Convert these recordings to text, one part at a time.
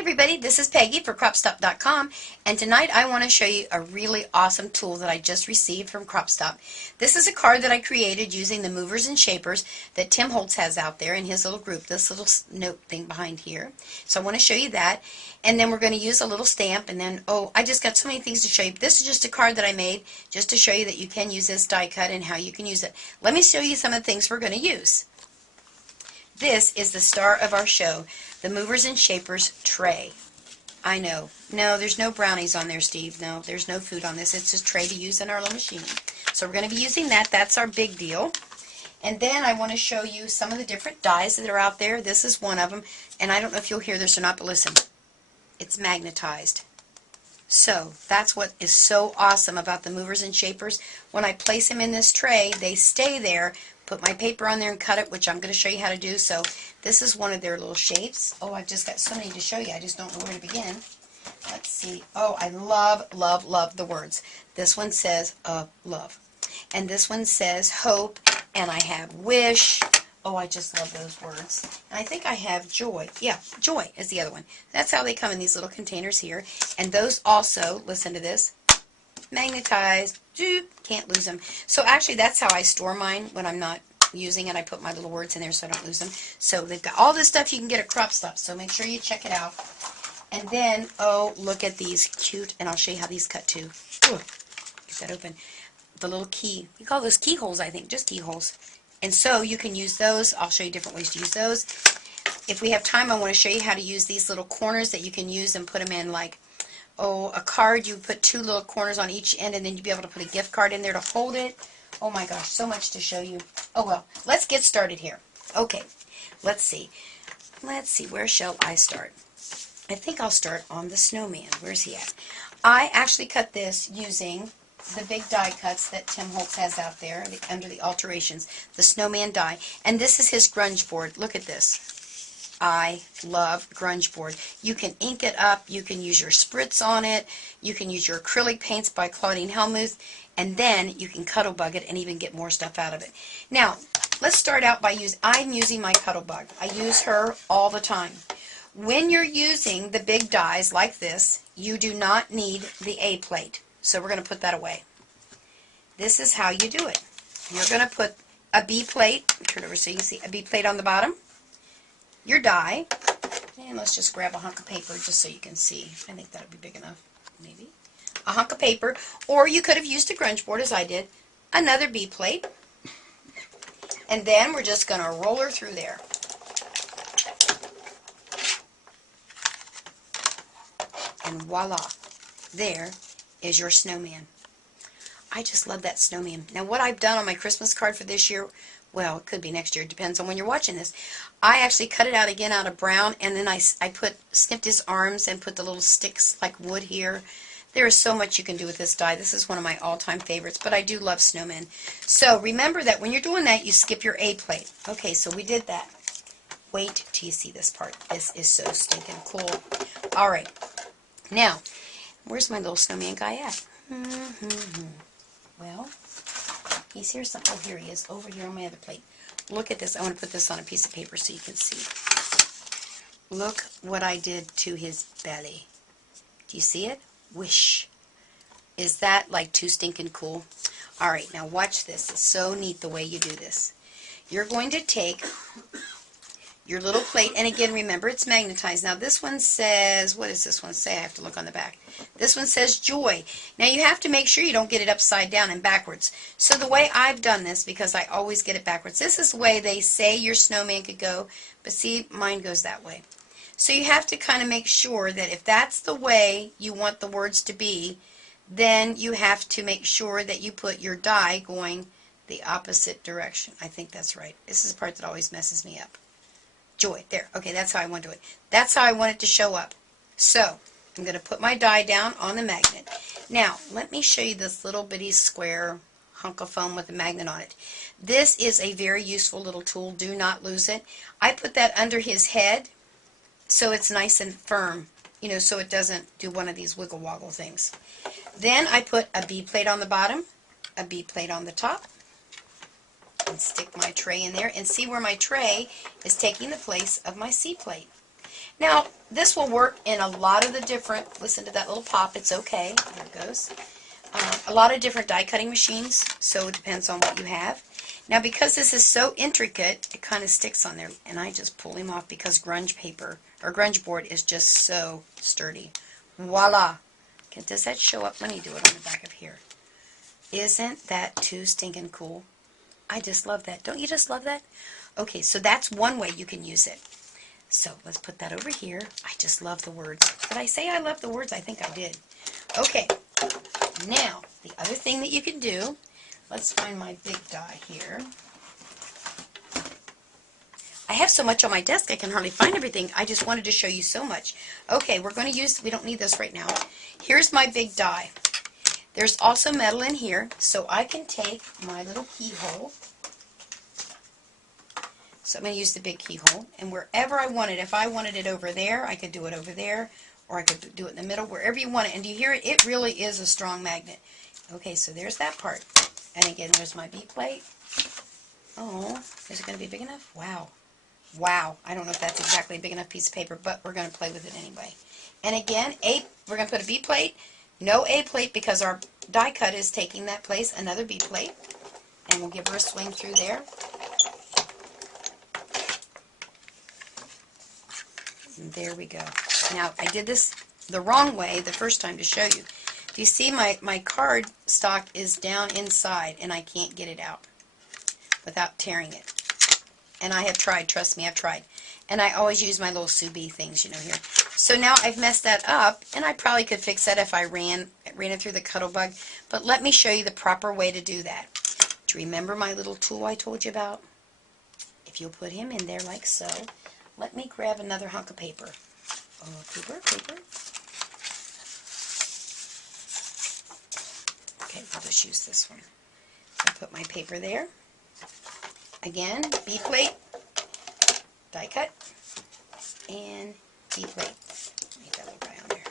everybody, this is Peggy for Cropstop.com, and tonight I want to show you a really awesome tool that I just received from Cropstop. This is a card that I created using the movers and shapers that Tim Holtz has out there in his little group, this little note thing behind here. So I want to show you that, and then we're going to use a little stamp, and then, I just got so many things to show you. This is just a card that I made just to show you that you can use this die cut and how you can use it. Let me show you some of the things we're going to use. This is the star of our show, the Movers and Shapers tray. I know. No, there's no brownies on there, Steve. No, there's no food on this. It's a tray to use in our little machine. So we're going to be using that. That's our big deal. And then I want to show you some of the different dies that are out there. This is one of them. And I don't know if you'll hear this or not, but listen. It's magnetized. So that's what is so awesome about the Movers and Shapers. When I place them in this tray, they stay there. Put my paper on there and cut it, which I'm going to show you how to do. So this is one of their little shapes. Oh, I've just got so many to show you. I just don't know where to begin. Let's see. Oh, I love, love, love the words. This one says love. And this one says hope. And I have wish. Oh, I just love those words. And I think I have joy. Yeah, joy is the other one. That's how they come in these little containers here. And those also, listen to this, magnetized. Can't lose them. So actually that's how I store mine when I'm not using it. I put my little words in there so I don't lose them. So they've got all this stuff you can get at Cropstop, so make sure you check it out. And then, oh, look at these cute, and I'll show you how these cut too. Ooh, get that open. The little key, we call those keyholes, I think, just keyholes. And so you can use those. I'll show you different ways to use those. If we have time, I want to show you how to use these little corners that you can use and put them in, like, a card. You put two little corners on each end, and then you'd be able to put a gift card in there to hold it. Oh my gosh, so much to show you. Oh well, let's get started here. Okay, let's see. Where shall I start? I think I'll start on the snowman. Where's he at? I actually cut this using the big die cuts that Tim Holtz has out there under the alterations, the snowman die. And this is his grunge board. Look at this. I love grunge board. You can ink it up, you can use your spritz on it, you can use your acrylic paints by Claudine Hellmuth, and then you can Cuttlebug it and even get more stuff out of it. Now, let's start out by I'm using my Cuttlebug. I use her all the time. When you're using the big dies like this, you do not need the A plate. So we're going to put that away. This is how you do it. You're going to put a B plate, turn it over so you can see, a B plate on the bottom, your die, and let's just grab a hunk of paper just so you can see. I think that would be big enough, maybe. A hunk of paper, or you could have used a grunge board as I did, another B plate, and then we're just going to roll her through there. And voila, there is your snowman. I just love that snowman. Now what I've done on my Christmas card for this year, well, it could be next year, it depends on when you're watching this. I actually cut it out again out of brown, and then I snipped his arms and put the little sticks like wood here. There is so much you can do with this die. This is one of my all-time favorites, but I do love snowmen. So remember that when you're doing that, you skip your A plate. Okay, so we did that. Wait till you see this part. This is so stinking cool. All right. Now, where's my little snowman guy at? Well, he's here somewhere. Oh, here he is, over here on my other plate. Look at this. I want to put this on a piece of paper so you can see. Look what I did to his belly. Do you see it? Wish. Is that like too stinking cool? All right, now watch this. It's so neat the way you do this. You're going to take your little plate, and again, remember, it's magnetized. Now, this one says, what does this one say? I have to look on the back. This one says joy. Now, you have to make sure you don't get it upside down and backwards. So the way I've done this, because I always get it backwards, this is the way they say your snowman could go, but see, mine goes that way. So you have to kind of make sure that if that's the way you want the words to be, then you have to make sure that you put your die going the opposite direction. I think that's right. This is the part that always messes me up. Joy. There. Okay, that's how I want to do it. That's how I want it to show up. So, I'm going to put my die down on the magnet. Now, let me show you this little bitty square hunk of foam with a magnet on it. This is a very useful little tool. Do not lose it. I put that under his head so it's nice and firm, so it doesn't do one of these wiggle woggle things. Then I put a B plate on the bottom, a B plate on the top, and stick my tray in there and see where my tray is taking the place of my C plate. Now, this will work in a lot of the different, listen to that little pop, it's okay, there it goes. A lot of different die cutting machines, so it depends on what you have. Now, because this is so intricate, it kind of sticks on there, and I just pull him off because grunge paper, or grunge board, is just so sturdy. Voila! Does that show up? Let me do it on the back of here. Isn't that too stinking cool? I just love that. Don't you just love that? Okay, so that's one way you can use it. So let's put that over here. I just love the words. Did I say I love the words? I think I did. Okay, now the other thing that you can do, let's find my big die here. I have so much on my desk I can hardly find everything. I just wanted to show you so much. Okay, we're going to use, we don't need this right now. Here's my big die. There's also metal in here, so I can take my little keyhole. So I'm going to use the big keyhole, and wherever I want it, if I wanted it over there, I could do it over there, or I could do it in the middle, wherever you want it. And do you hear it? It really is a strong magnet. Okay, so there's that part. And again, there's my B plate. Oh, is it going to be big enough? Wow. Wow. I don't know if that's exactly a big enough piece of paper, but we're going to play with it anyway. And again, we're going to put a B plate. No A plate because our die cut is taking that place. Another B plate. And we'll give her a swing through there. And there we go. Now, I did this the wrong way the first time to show you. Do you see my card stock is down inside and I can't get it out without tearing it? And I have tried, trust me, I've tried. And I always use my little sous vide things, you know, here. So now I've messed that up, and I probably could fix that if I ran it through the Cuttlebug. But let me show you the proper way to do that. Do you remember my little tool I told you about? If you'll put him in there like so. Let me grab another hunk of paper. Paper. Okay, I'll just use this one. I'll put my paper there. Again, B plate, die cut, and B plate. Make that little guy on there.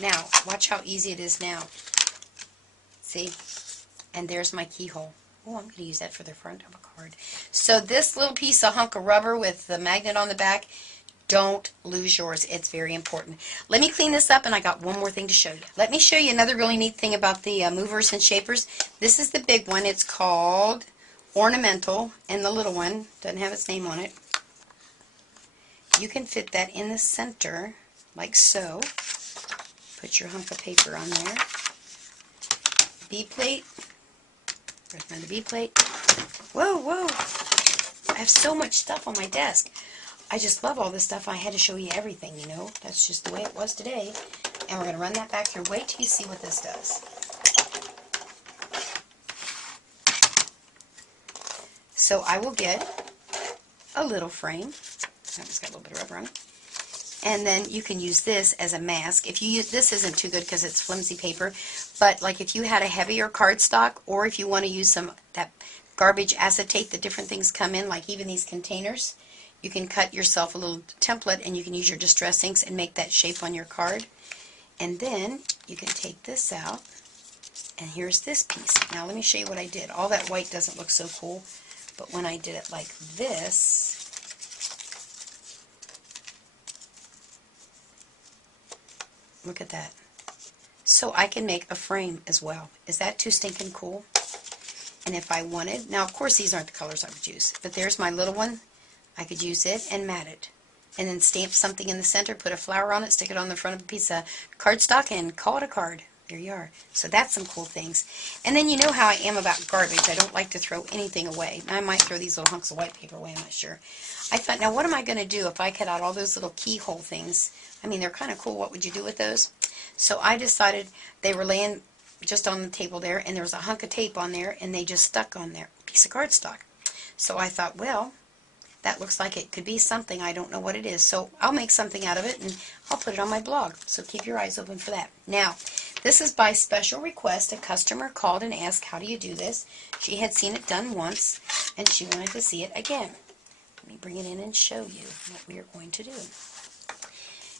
Now, watch how easy it is now. See? And there's my keyhole. Oh, I'm going to use that for the front of a card. So this little piece of hunk of rubber with the magnet on the back, don't lose yours. It's very important. Let me clean this up, and I got one more thing to show you. Let me show you another really neat thing about the movers and shapers. This is the big one. It's called Ornamental, and the little one doesn't have its name on it. You can fit that in the center, like so. Put your hunk of paper on there. B plate. There's another B plate. Whoa, whoa. I have so much stuff on my desk. I just love all this stuff. I had to show you everything, you know. That's just the way it was today. And we're going to run that back through. Wait till you see what this does. So I will get a little frame. That just got a little bit of rubber on it. And then you can use this as a mask. If you use this, isn't too good because it's flimsy paper. But like if you had a heavier cardstock, or if you want to use some that garbage acetate that different things come in, like even these containers, you can cut yourself a little template and you can use your distress inks and make that shape on your card. And then you can take this out, and here's this piece. Now let me show you what I did. All that white doesn't look so cool, but when I did it like this, look at that. So I can make a frame as well. Is that too stinking cool? And if I wanted, now of course these aren't the colors I would use, but there's my little one. I could use it and mat it. And then stamp something in the center, put a flower on it, stick it on the front of a piece of cardstock, and call it a card. There you are. So that's some cool things. And then you know how I am about garbage. I don't like to throw anything away. I might throw these little hunks of white paper away, I'm not sure. I thought, now what am I going to do if I cut out all those little keyhole things? I mean, they're kind of cool. What would you do with those? So I decided they were laying just on the table there, and there was a hunk of tape on there, and they just stuck on there, a piece of cardstock. So I thought, well, that looks like it could be something. I don't know what it is. So I'll make something out of it, and I'll put it on my blog. So keep your eyes open for that. Now, this is by special request. A customer called and asked, how do you do this? She had seen it done once, and she wanted to see it again. Let me bring it in and show you what we are going to do.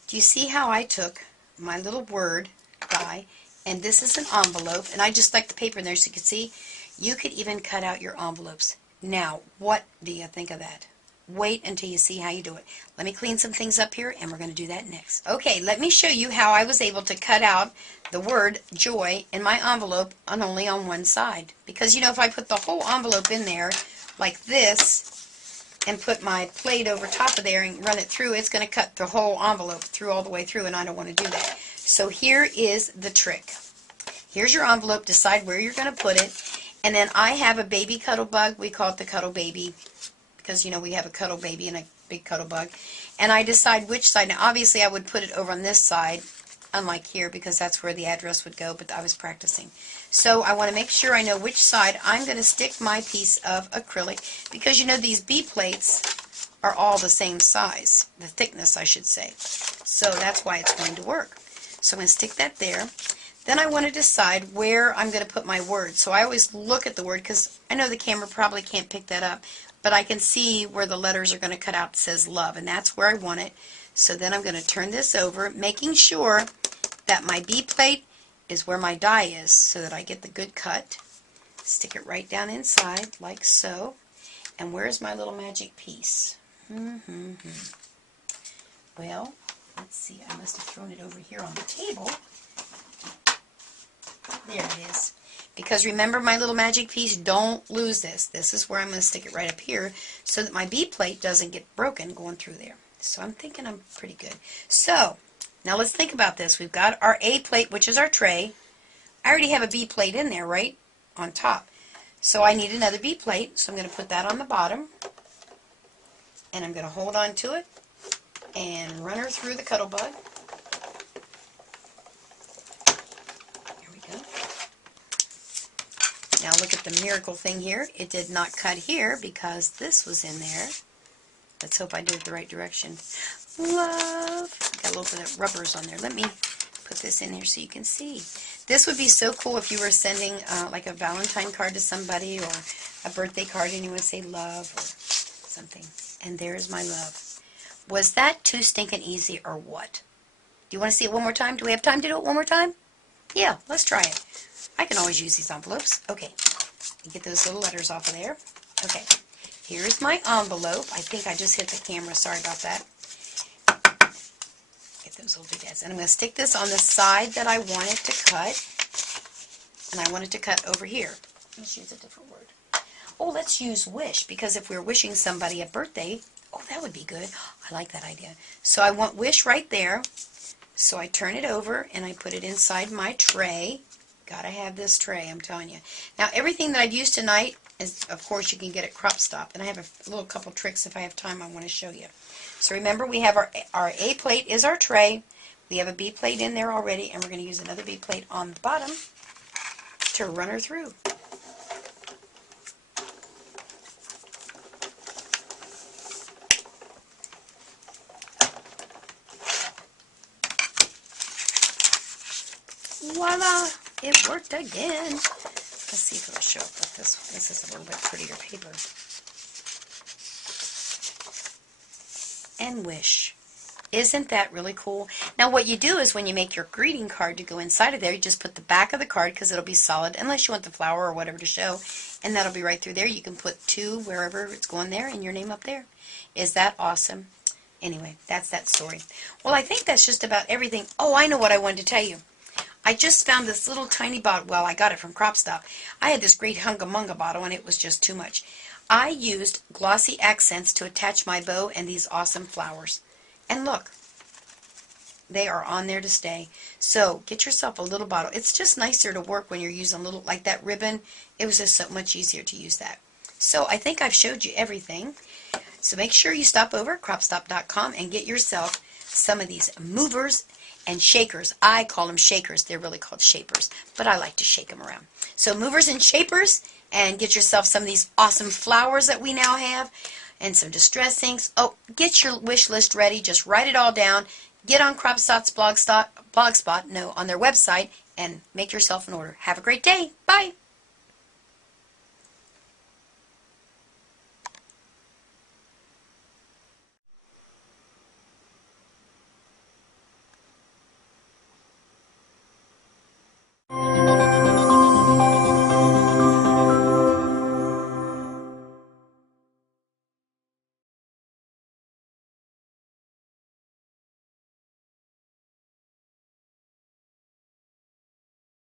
Do you see how I took my little word die, and this is an envelope, and I just stuck the paper in there so you could see. You could even cut out your envelopes. Now, what do you think of that? Wait until you see how you do it. Let me clean some things up here, and we're going to do that next. Okay, let me show you how I was able to cut out the word joy in my envelope only on one side. Because, you know, if I put the whole envelope in there like this and put my plate over top of there and run it through, it's going to cut the whole envelope through all the way through, and I don't want to do that. So here is the trick. Here's your envelope. Decide where you're going to put it. And then I have a baby cuddle bug. We call it the cuddle baby because, you know, we have a cuddle baby and a big cuddle bug. And I decide which side. Now, obviously, I would put it over on this side, unlike here, because that's where the address would go, but I was practicing. So I want to make sure I know which side I'm going to stick my piece of acrylic, because, you know, these B plates are all the same size, the thickness, I should say. So that's why it's going to work. So I'm going to stick that there. Then I want to decide where I'm going to put my word. So I always look at the word because I know the camera probably can't pick that up, but I can see where the letters are going to cut out. It says love, and that's where I want it. So then I'm going to turn this over, making sure that my B plate is where my die is so that I get the good cut. Stick it right down inside like so. And where's my little magic piece? Well, let's see. I must have thrown it over here on the table. There it is. Because remember my little magic piece, don't lose this. This is where I'm going to stick it right up here so that my B plate doesn't get broken going through there. So I'm thinking I'm pretty good. So, now let's think about this. We've got our A plate, which is our tray. I already have a B plate in there, right? On top. So I need another B plate, so I'm going to put that on the bottom. And I'm going to hold on to it and run her through the cuddle bug. Now look at the miracle thing here. It did not cut here because this was in there. Let's hope I did it the right direction. Love. Got a little bit of rubbers on there. Let me put this in here so you can see. This would be so cool if you were sending like a Valentine card to somebody or a birthday card and you want to say love or something. And there's my love. Was that too stinking easy or what? Do you want to see it one more time? Do we have time to do it one more time? Yeah, let's try it. I can always use these envelopes. Okay, get those little letters off of there. Okay, here's my envelope. I think I just hit the camera. Sorry about that. Get those little doodads. And I'm going to stick this on the side that I want it to cut. And I want it to cut over here. Let's use a different word. Oh, let's use wish, because if we're wishing somebody a birthday, oh, that would be good. I like that idea. So I want wish right there. So I turn it over and I put it inside my tray. Gotta have this tray, I'm telling you. Now, everything that I've used tonight is, of course, you can get at Crop Stop. And I have a little couple tricks, if I have time, I want to show you. So remember, we have our A plate is our tray. We have a B plate in there already, and we're going to use another B plate on the bottom to run her through. Voila! It worked again. Let's see if it'll show up with this one. This is a little bit prettier paper. And wish. Isn't that really cool? Now what you do is when you make your greeting card to go inside of there, you just put the back of the card because it'll be solid, unless you want the flower or whatever to show, and that'll be right through there. You can put to wherever it's going there and your name up there. Is that awesome? Anyway, that's that story. Well, I think that's just about everything. Oh, I know what I wanted to tell you. I just found this little tiny bottle. Well, I got it from Crop Stop. I had this great Hunga-Munga bottle, and it was just too much. I used glossy accents to attach my bow and these awesome flowers. And look, they are on there to stay. So get yourself a little bottle. It's just nicer to work when you're using little, like that ribbon. It was just so much easier to use that. So I think I've showed you everything. So make sure you stop over at cropstop.com and get yourself some of these movers and shakers. I call them shakers. They're really called shapers, but I like to shake them around. So movers and shapers, and get yourself some of these awesome flowers that we now have, and some distress inks. Oh, get your wish list ready. Just write it all down. Get on Cropstop's blogspot, on their website, and make yourself an order. Have a great day. Bye.